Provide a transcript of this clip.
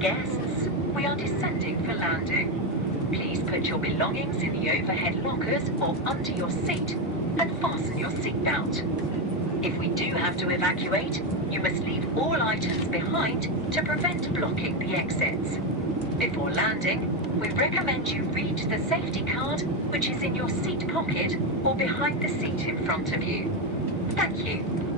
guests, we are descending for landing. Please put your belongings in the overhead lockers or under your seat and fasten your seatbelt. If we do have to evacuate, you must leave all items behind to prevent blocking the exits. Before landing, we recommend you read the safety card, which is in your seat pocket or behind the seat in front of you. Thank you.